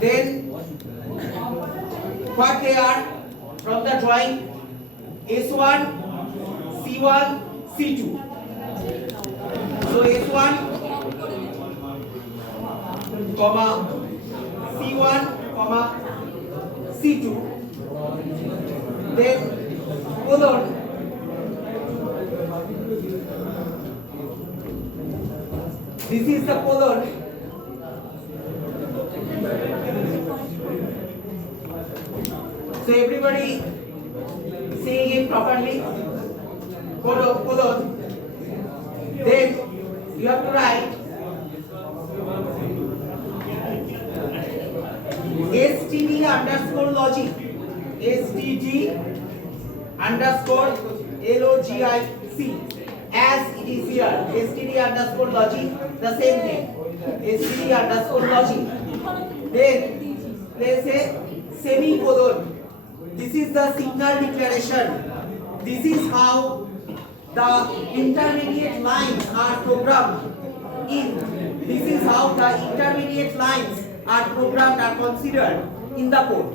Then what they are from the drawing? S1, C1, C2. So S1, comma C1, comma C2. Then colon this is the colon. So everybody saying it properly. Colon. Then you have to write STD underscore logic. STD underscore LOGIC. As it is here. STD underscore logic. The same thing. STD underscore logic. Then place a semicolon. This is the signal declaration. This is how the intermediate lines are programmed in. This is how the intermediate lines are programmed, are considered in the code.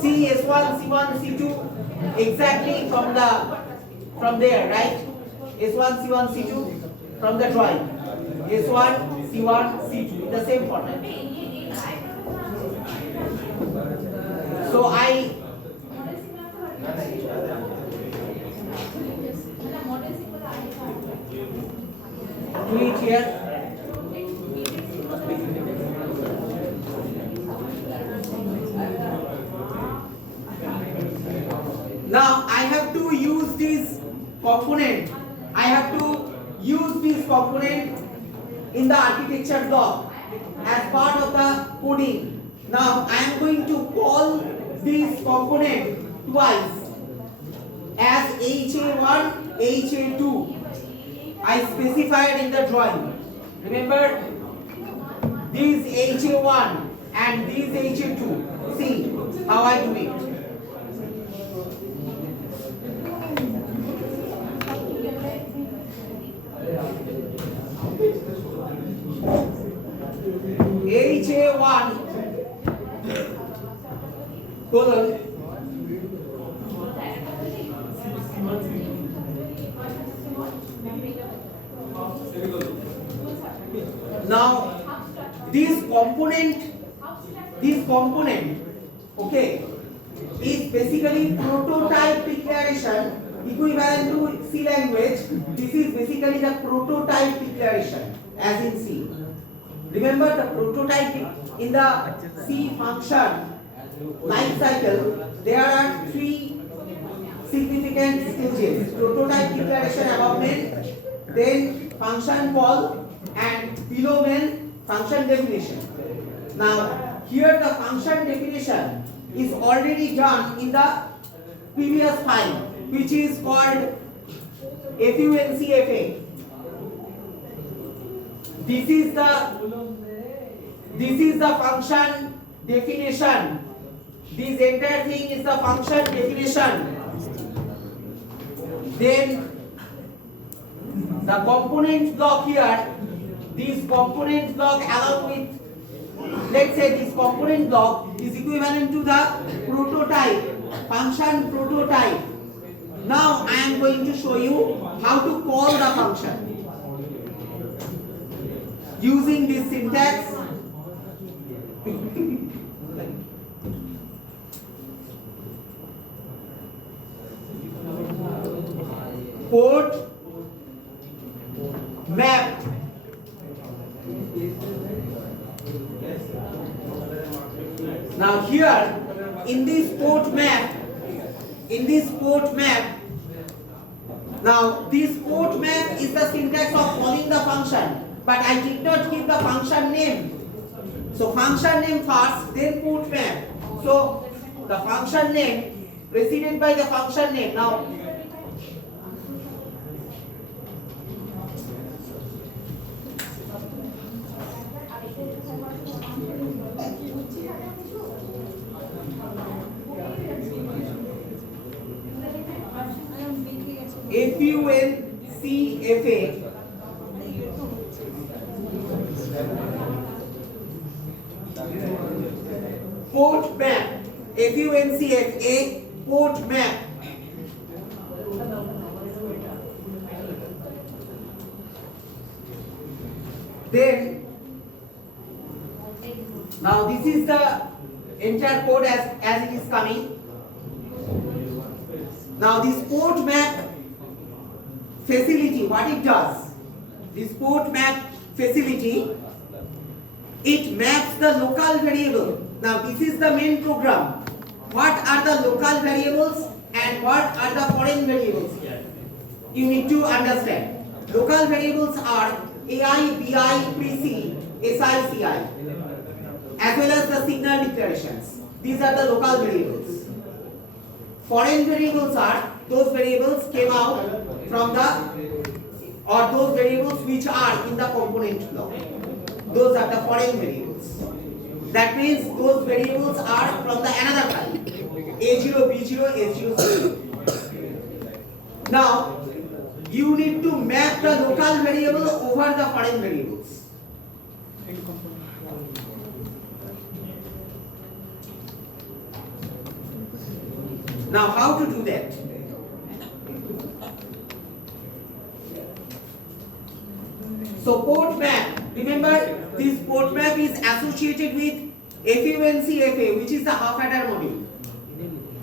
See S1, C1, C2 exactly from there, right? S1, C1, C2 from the drawing. S1, C1, C2 in the same format. So I do it here. Now I have to use this component. I have to use this component in the architecture block as part of the coding. Now I am going to call this component twice as HA1, HA2. I specified in the drawing. Remember, these HA1 and these HA2. See how I do it. HA1 colon now this component okay is basically prototype declaration equivalent to C language. This is basically the prototype declaration as in C. Remember the prototype in the C function life cycle, there are three significant stages: prototype declaration above main, then function call, and below main function definition. Now here the function definition is already done in the previous file, which is called funcfa. This is the function definition. This entire thing is the function definition. Then the component block here, this component block along with, let's say this component block is equivalent to the prototype, function prototype. Now I am going to show you how to call the function using this syntax. Port map. Now here in this port map, now this port map is the syntax of calling the function, but I did not give the function name. So function name first, then port map. So the function name preceded by the function name. Now funcfa port map, FUNCF, port map. Then now this is the entire code as it is coming. Now this port map facility, what it does, this port map facility, it maps the local variable. Now this is the main program. What are the local variables and what are the foreign variables here? You need to understand. Local variables are AI, BI, PRECY, SI, CI, as well as the signal declarations. These are the local variables. Foreign variables are those variables came out from the, or those variables which are in the component block. Those are the foreign variables. That means those variables are from the another type. A0, B0, S0, C0. Now, you need to map the local variable over the foreign variables. Now, how to do that? So, port map, remember this port map is associated with FUNCFA, which is the half adder module.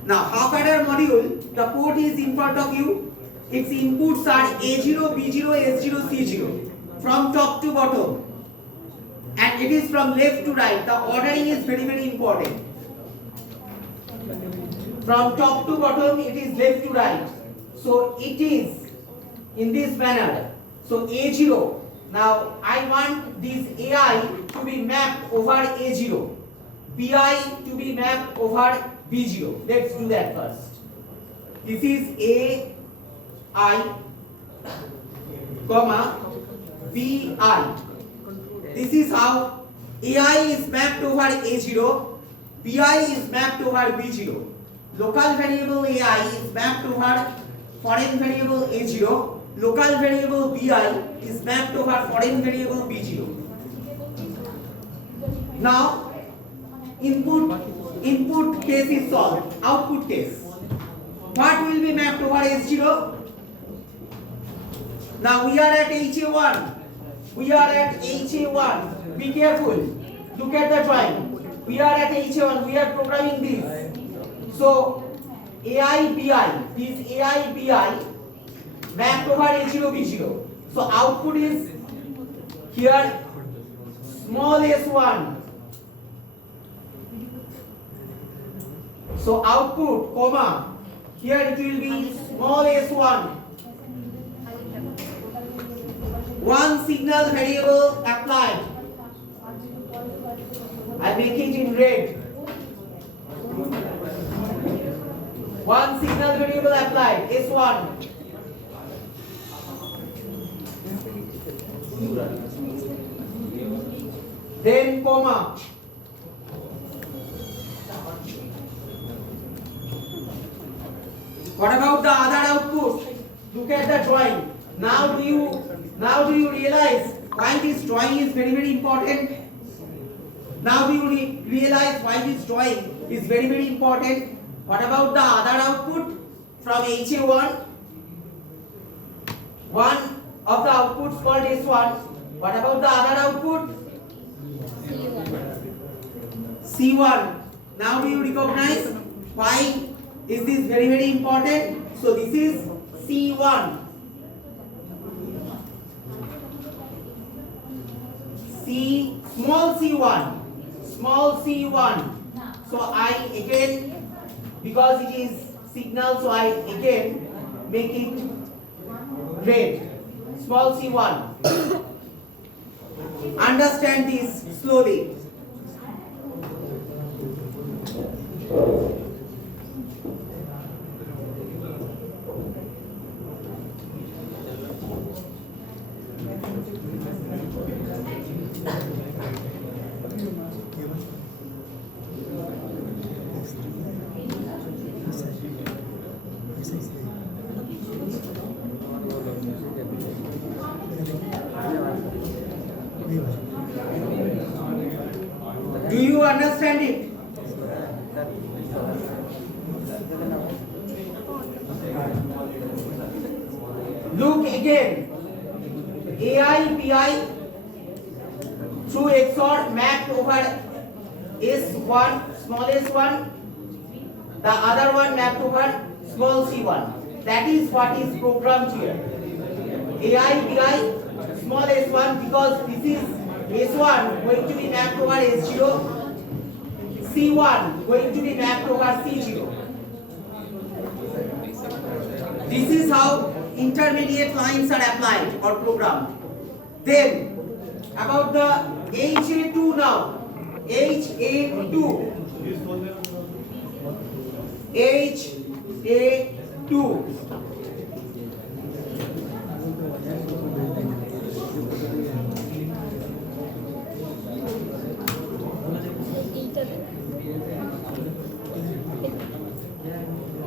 Now, half adder module, the port is in front of you. Its inputs are A0, B0, S0, C0 from top to bottom, and it is from left to right. The ordering is very, very important. From top to bottom, it is left to right. So it is in this manner. So A0. Now I want this AI to be mapped over A0, BI to be mapped over B0. Let's do that first. This is AI, comma BI. This is how AI is mapped over A0, BI is mapped over B0. Local variable AI is mapped over foreign variable A0. Local variable BI is mapped over foreign variable B0. Now, input case is solved. Output case. What will be mapped over S0? Now we are at HA1. We are at HA1. Be careful. Look at the drawing. We are at HA1. We are programming this. So AI BI. This AI BI mapped over A0 B0. So output is here small s1. So output comma here it will be small s1. One signal variable applied. I make it in red. One signal variable applied S1. Then comma. What about the other output? Look at the drawing. Now do you realize why this drawing is very, very important? Now do you realize why this drawing is very, very important? What about the other output from HA1? One of the outputs called S1. What about the other output? C1. Now do you recognize why is this very, very important? So this is C1. Small c1. Small c1. So I again, because it is signal, so I again make it red. Small c1. Understand this slowly. Do you understand it? Look again. AI, BI through XOR mapped over S1, small s1, the other one mapped over small c1. That is what is programmed here. AI, BI, small s1, because this is s1 going to be mapped over s0, c1 going to be mapped over c0. This is how intermediate lines are applied or programmed. Then about the HA2 now. HA2. HA2.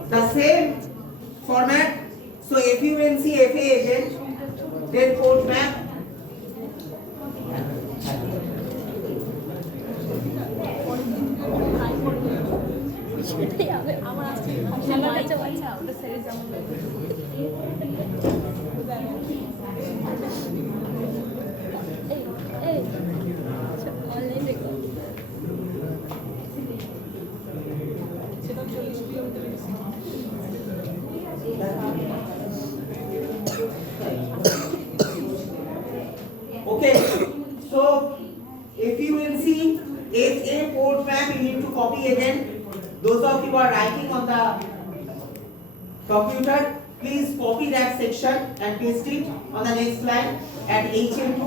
The same format. So FUNC, FA agent, then port map. আমার আজকে খেলাটা বাচ্চা ওটা সেরে যেমন এই online record সেটা 40 kilometre Okay, so FUNC, FA port map you need to copy again. Those of you who are writing on the computer, please copy that section and paste it on the next line at HM2.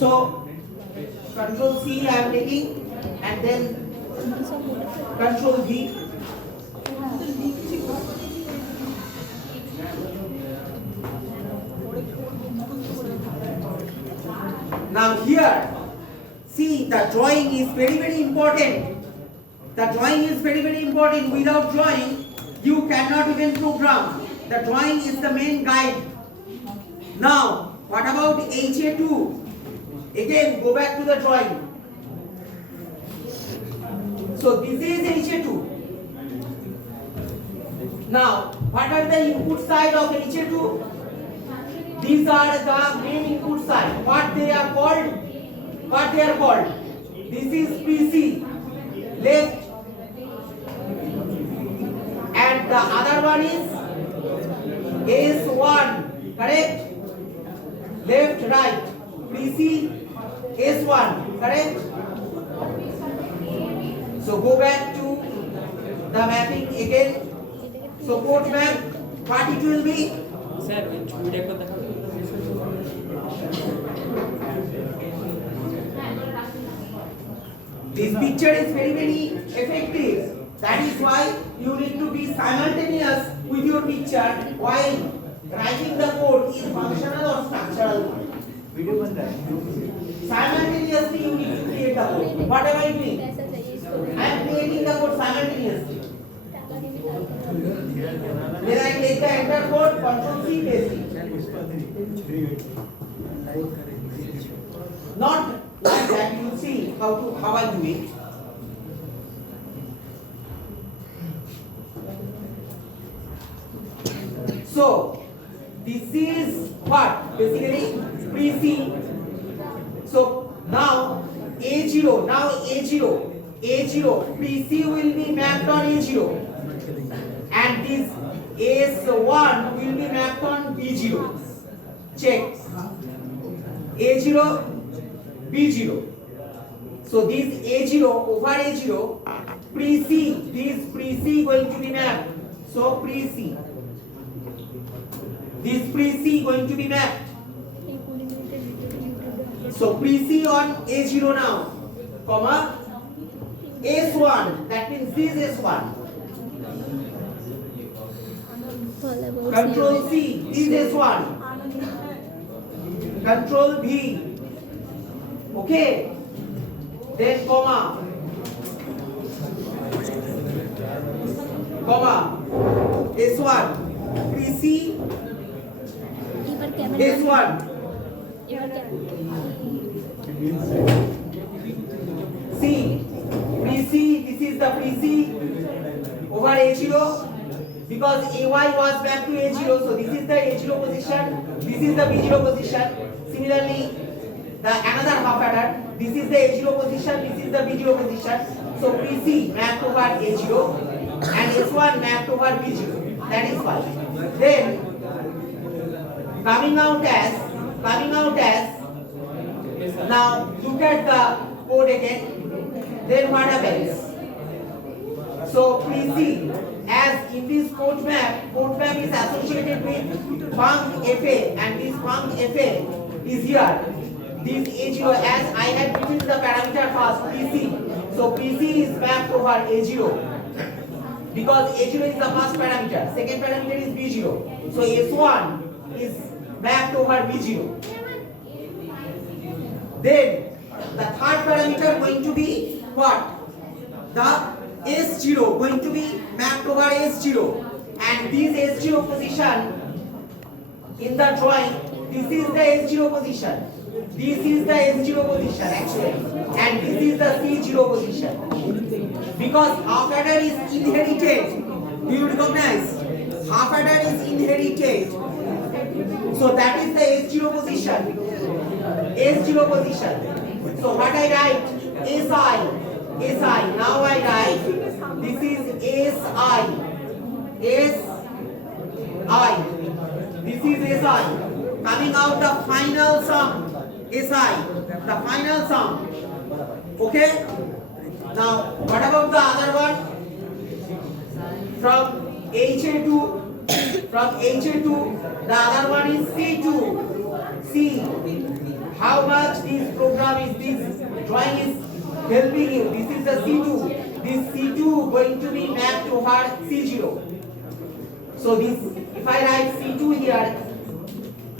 So Control C I am taking and then Control V. Now here, see the drawing is very important. The drawing is very important. Without drawing, you cannot even program. The drawing is the main guide. Now, what about HA2? Again, go back to the drawing. So this is HA2. Now, what are the input side of HA2? These are the main input side. What they are called? This is PC, left, and the other one is S1, correct? Left, right. PC, S1, correct? So go back to the mapping again. So port map, what it will be? Sir, ছবিটা একবার দেখাবেন? This picture is very effective. That is why you need to be simultaneous with your picture while writing the code in functional or structural mode. Simultaneously you need to create the code. What am I doing? I am creating the code simultaneously. Then I take the enter code, Control C, paste it. Not like that. You will see how I do it. So this is what basically pre-C. So now A0, pre-C will be mapped on A0, and this S1 will be mapped on B0. Check. A0, B0. So this A0 over A0, pre-C, this pre-C going to be mapped. So pre-C. This pre-C going to be mapped. So pre-C on A0 now, comma, S1, that means this S1. Control C, this S1. Control V. Okay. Then comma. S1. PC. S1. C. PC. This is the PC over A0. because AY was mapped to A0, so this is the A0 position, this is the B0 position. Similarly, the another half adder, this is the A0 position, this is the B0 position. So PC mapped over A0 and S1 mapped over B0. That is why. Then coming out as now look at the code again. Then what happens? So PC, as in this code map is associated with func FA, and this func FA is here. This A0, as I had written the parameter first, PC. So PC is mapped over A0 because A0 is the first parameter. Second parameter is B0. So S1 is mapped over B0. Then the third parameter going to be what? The S0 going to be mapped over S0, and this S0 position in the drawing, this is the S0 position. This is the S0 position actually, and this is the C0 position. Because half adder is inherited. Do you recognize? Half adder is inherited. So that is the S0 position. S0 position. So what I write? SI. Now I write. This is SI. This is SI. Coming out the final sum. SI. The final sum. Okay? Now, what about the other one? From HA2, the other one is C2. See how much this program is, this drawing is helping you. This is the C2. This C2 going to be mapped over C0. So this, if I write C2 here,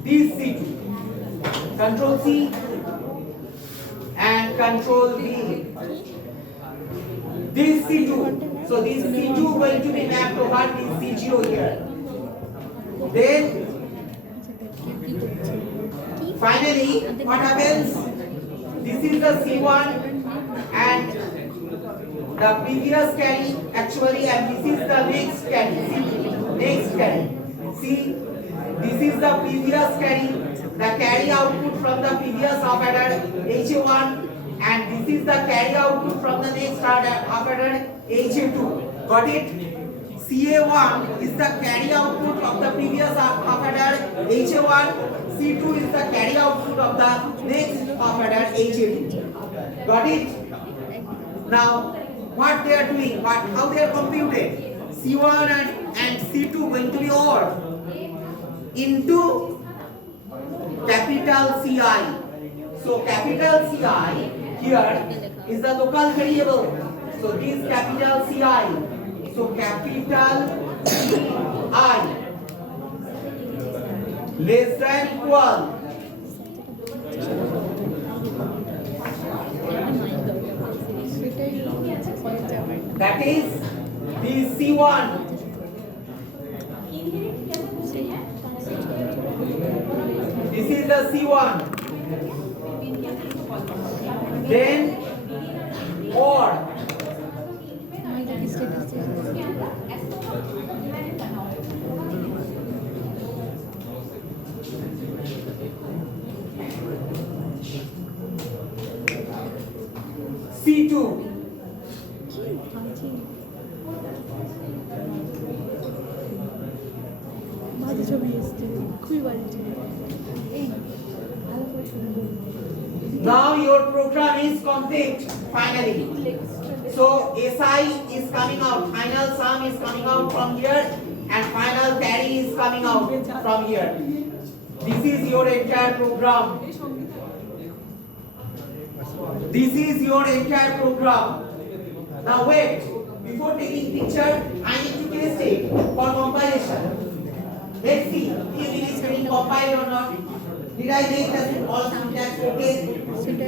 this C2, Control C and Control V. This C2. So this C2 going to be mapped over this C0 here. Then finally, what happens? This is the C1 and the previous carry actually, and this is the next carry. Next carry. See, this is the previous carry, the carry output from the previous half adder HA1, and this is the carry output from the next half adder HA2. Got it? CA1 is the carry output of the previous half adder HA1. C2 is the carry output of the next half adder HA2. Got it? Now, what they are doing? How they are computed? C1 and C2 going to be OR into capital CI. So capital CI here is the local variable. So this capital CI. So capital CI less than equal that is this C1. This is the C1. Then or C2. মাঝে ছবি এসছে খুবই বাড়ি ছিল Now your program is complete finally. So SI is coming out, final sum is coming out from here, and final carry is coming out from here. This is your entire program. This is your entire program. Now wait, before taking picture, I need to test it for compilation. Let's see if it is getting compiled or not. Did I make all syntax okay?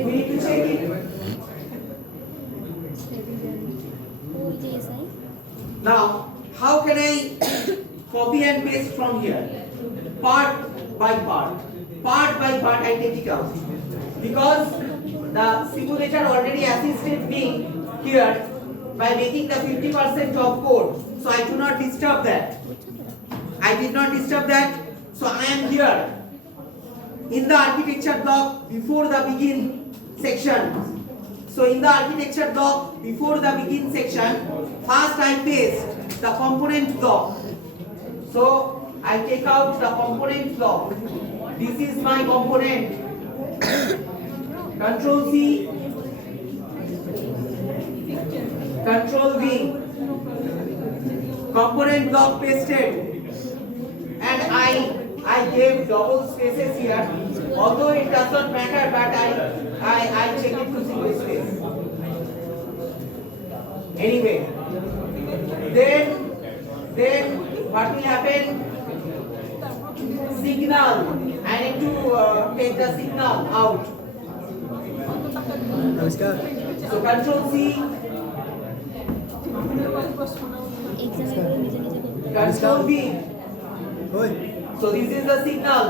We need to check it. Now, how can I copy and paste from here? Part by part. Part by part I take it out. Because the simulator already assisted me here by making the 50% of code. So I do not disturb that. I did not disturb that. So I am here in the architecture block before the begin section. So in the architecture block before the begin section, first I paste the component block. So I take out the component block. This is my component. Control C, Control V. Component block pasted. And I gave double spaces here. Although it does not matter, but I check it to single space. Anyway, then what will happen? Signal. I need to take the signal out. So Control C, Control V. So this is the signal.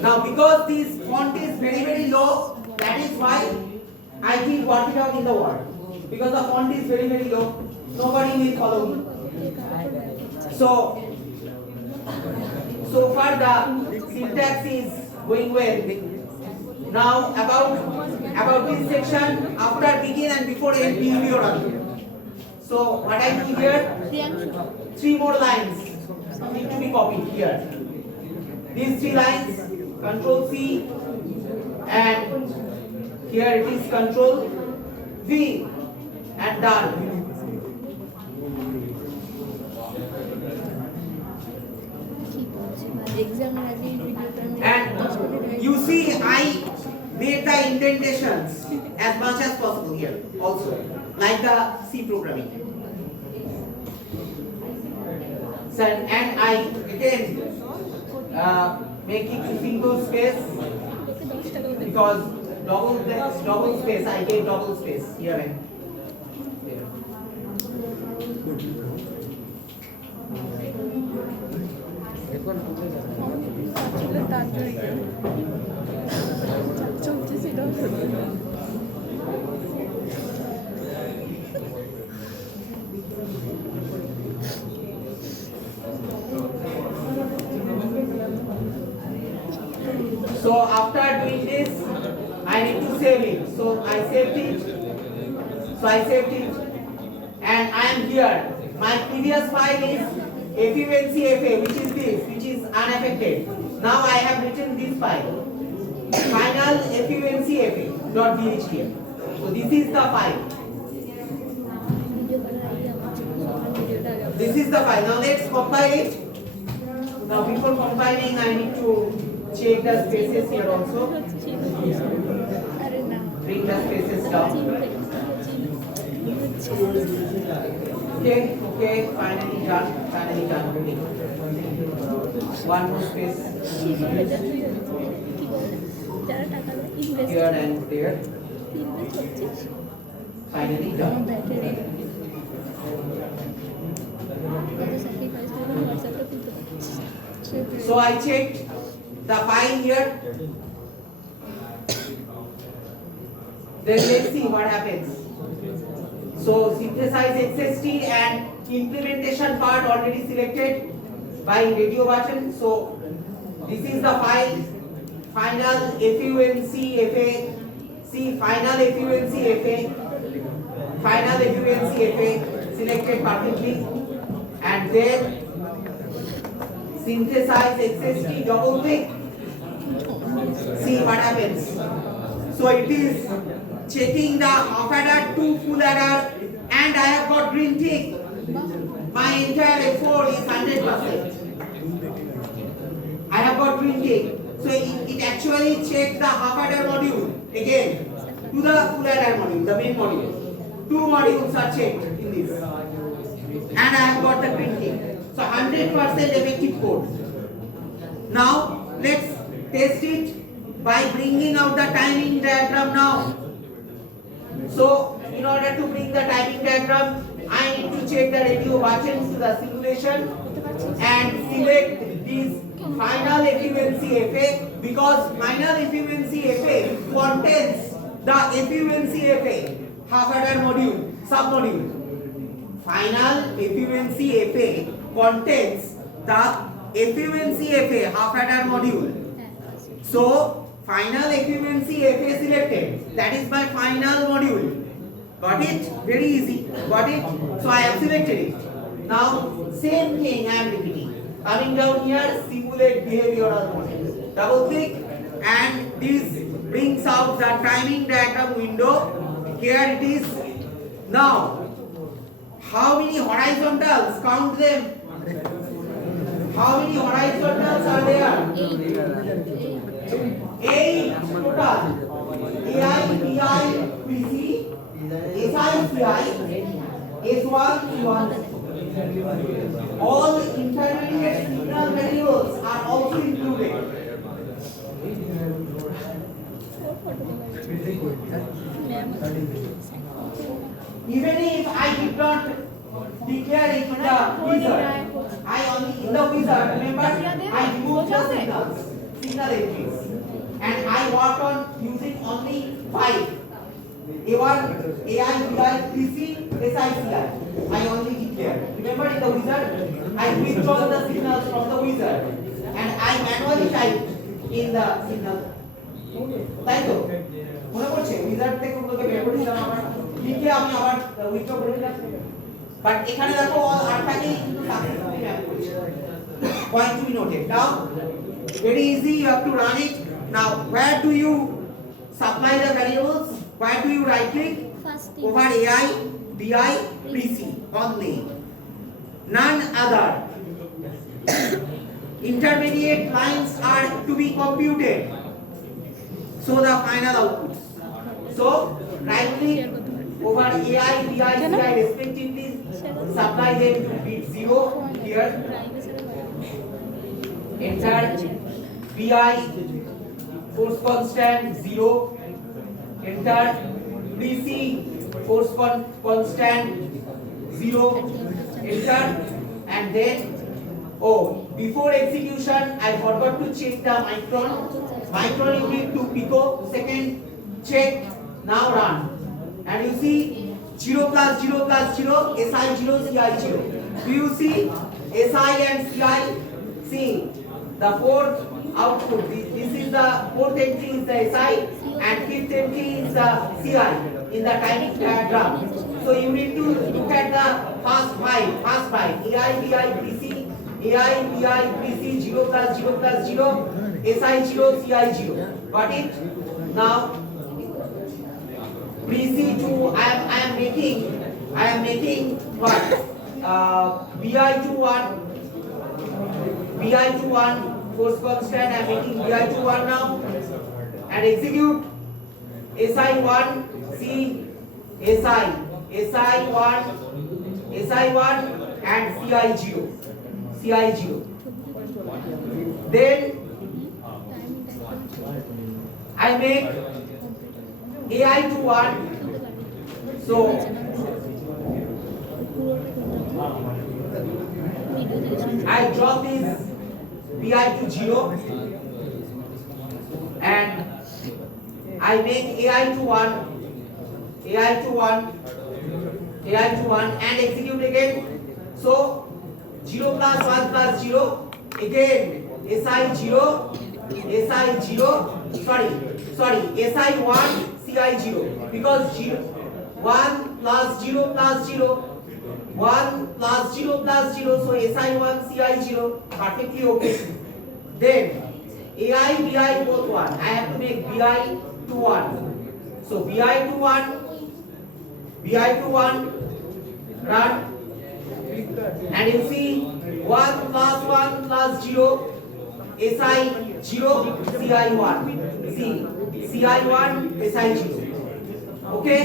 Now because this font is very low, that is why I did work it out in the word. Because the font is very low, nobody will follow me. So far the syntax is going well. Now about this section, after begin and before end will be order. So what I do here, 3 more lines need to be copied here. These 3 lines, Control C, and here it is Control V, and done. And you see, I made the indentations as much as possible here also, like the C programming. So, and I again make it single space because double space, I gave double space here and there. So after doing this, I need to save it. So I saved it. And I am here. My previous file is FUNCFA, which is this, which is unaffected. Now I have written this file, final FUNCFA.bhtml. So this is the file. This is the file. Now let's compile it. Now before compiling, I need to check the spaces here also. Bring the spaces down. Okay, finally done. One more space. Here and there. Finally done. So I checked the file here. Then let's see what happens. So synthesize XST and implementation part already selected by radio button. So this is the file, final FUNCFA. See, final FUNCFA selected perfectly, and then synthesize XST, double click. See what happens. So it is checking the half adder to full adder, and I have got green tick. My entire F4 is 100%. I have got green tick. So it actually checked the half adder module again to the full adder module, the main module. 2 modules are checked in this, and I have got the green tick. So 100% effective code. Now let's test it by bringing out the timing diagram now. So in order to bring the timing diagram, I need to check the radio buttons to the simulation and select this final FUNCFA, because final FUNCFA contains the FUNCFA half adder module, sub module. final FUNC FA contains the FUNC FA half adder module. So final FUNC FA selected, that is my final module. Got it? Very easy. Got it? So I have selected it. Now same thing I am repeating. Coming down here, simulate behavioral model. Double click and this brings out the timing diagram window. Here it is. Now how many horizontals? Count them. How many horizontals are there? 8 total. AI, BI, PC, SI, CI, S1, C1. All intermediate signal variables are also included. Even if I did not declare it in the wizard, I only in the wizard, remember, I removed the signal entries, and I worked on using only 5. A1, AI, BI, PC, SI, CI. I only declared. Remember in the wizard, I withdraw the signals from the wizard, and I manually typed in the signal. তাই তো মনে পড়ছে wizard থেকে ওগুলোকে বের করে দিলাম আবার লিখে আমি আবার উইথড্র করে দিলাম বাট এখানে দেখো অল আটটাকেই কিন্তু সাকসেসফুলি ম্যাপ করেছে point to be noted now very easy, you have to run it. Now where do you supply the variables? Where do you right click? Over AI, BI, PC only, none other. Intermediate lines are to be computed. So the final output. So right click over AI, BI, CI respectively, supply them to bit 0 here. Enter BI force constant 0. Enter PC force constant 0. Enter and then before execution I forgot to check the micron. Micron unit to picosecond. Check. Now run. And you see 0 plus 0 plus 0, SI 0, CI 0. Do you see SI and CI? See the fourth output. This is the fourth entry is the SI and fifth entry is the CI in the timing diagram. So you need to look at the first 5. AI, BI, PC. AI, BI, PC 0 plus 0 plus 0, SI 0, CI 0. Got it? Now PC 2 I am making what? BI to 1 force constant. I am making BI to 1 now and execute. SI 1 see SI 1 and CI 0. CI 0. Then I make AI to 1. So I drop this BI to 0 and I make AI to 1 and execute again. So 0 plus 1 plus 0 again SI 0 sorry SI 1 CI 0 because 1 plus 0 plus 0 1 plus 0 plus 0 so SI 1 CI 0 perfectly okay. Then AI BI both 1. I have to make BI to 1. So BI to 1 run. And you see 1 plus 1 plus 0 SI 0 CI 1. See CI 1 SI 0. Okay.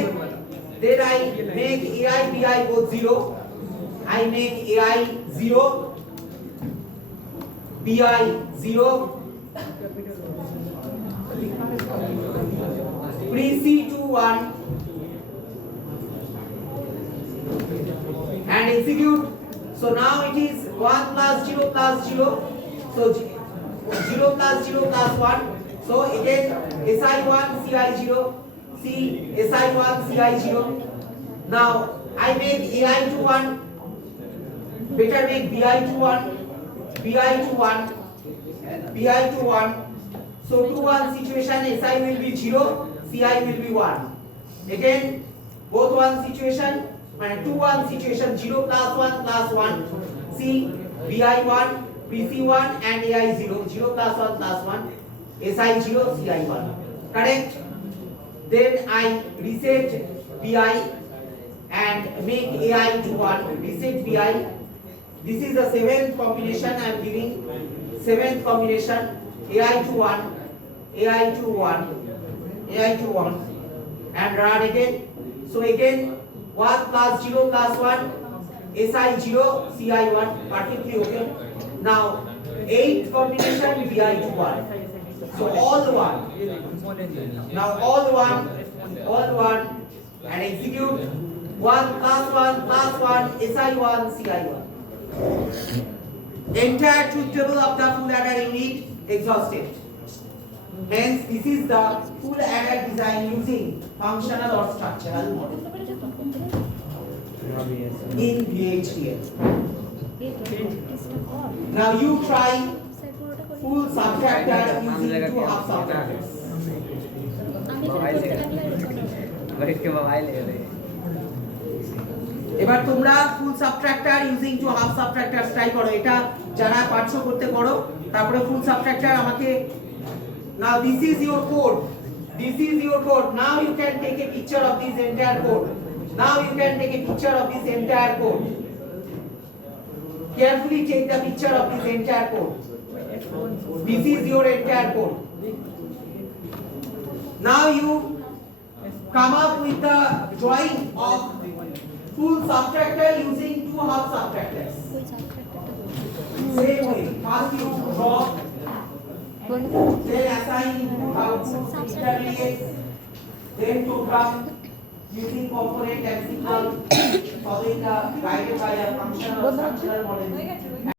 Then I make AI BI both 0. I make AI 0 BI 0 pre-C to 1 and execute. So now it is 1 plus 0 plus 0. So 0 plus 0 plus 1. So again SI 1 CI 0. See SI 1 CI 0. Now I make AI to 1, better make BI to 1, BI to 1, BI to 1. So 2-1 situation, SI will be 0, CI will be 1. Again, both 1 situation, 2-1 situation, 0 plus 1 plus 1. See, BI 1, BC 1 and AI 0, 0 plus 1 plus 1. SI 0, CI 1. Correct? Then I reset BI and make AI to 1. Reset BI. This is the 7th combination I am giving. 7th combination. AI to 1. AI to 1. AI to 1. And run again. So again 1 plus 0 plus 1. SI 0, CI 1. Perfectly okay. Now 8th combination BI to 1. So all 1. Now all 1 and execute 1 plus 1 plus 1 SI 1 CI 1. Entire truth table of the full adder unit exhausted. Hence this is the full adder design using functional or structural model in VHDL. Now you try full subtractor using 2 half subtractors. এবার তোমরা full subtractor using two half subtractor try করো, এটা যারা পাঠ্য করতে করো, তারপরে full subtractor আমাকে now this is your code, this is your code. Now you can take a picture of this entire code. Now you can take a picture of this entire code. Carefully take the picture of this entire code. This is your entire code. Now you come up with the drawing of full subtractor using 2 half subtractors. Same way, first you draw, then assign input, output, intermediates, then program using component and sequence, following the guided by a functional or structural model.